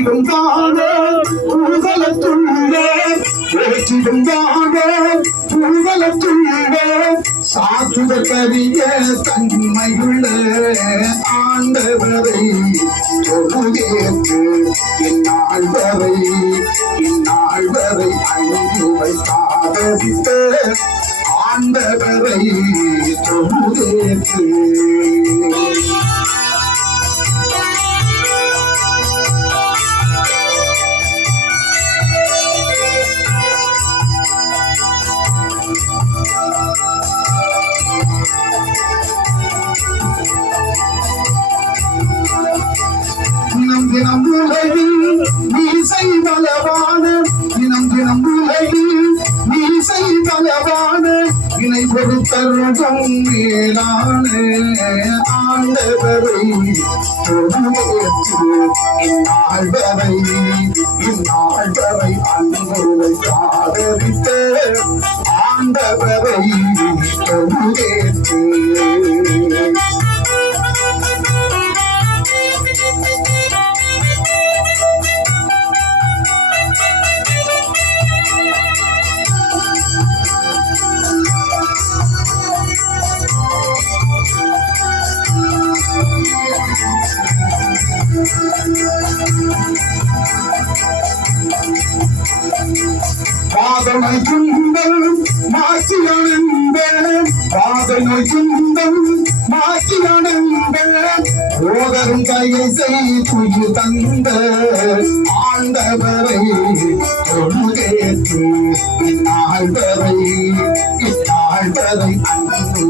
ஏற்றிடுந்தானே பூதலத்துள்ளே ஏற்றிடுந்தானே பூதலத்துள்ளே சாற்றுதற்கரிய தன்மையுள்ள ஆண்டவரை தொழுகேற்று இந்நாள் வரை அன்பு வைத்தாதரித்த ஆண்டவரை தொழுகேற்று தினம் உலகில் நீசை பலவான தினம் உலகில் நீசை பலவான இணை பொறுத்தருகம் மேலான ஆண்டவரை தொழுகேற்று இந்நாள் வரை அன்புரை ஆதரித்த ஆண்டவரை தொழுகேற்று பாதனை துன்பம் மாற்றியணுங்க ஓதரும் கையை செய்து தந்த ஆண்டவரை தொழுகேற்று இந்நாள் வரை அன்பு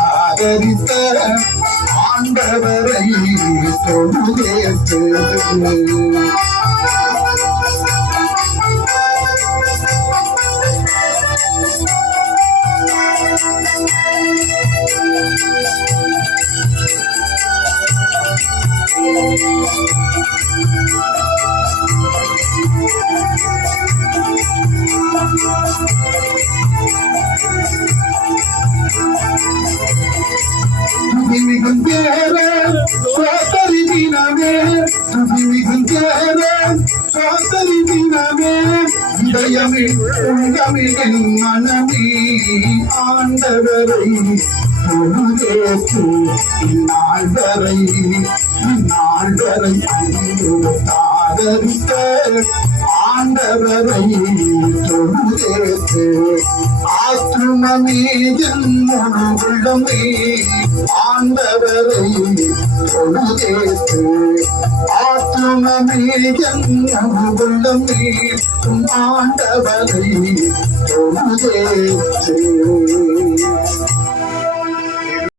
ஆதரித்த ஆண்டவரை தொழுகேற்று மனமே ஆண்டவரை தொழுகேற்று இந்நாள் வரை அன்பு ஆதரித்த ஆண்டவரை தொழுகேற்று ஆத்துமமே உள்ளமே ஆண்டவரை தொழுகேற்று ஆத்துமமே உள்ளமே ஆண்டவரை தொழுகேற்று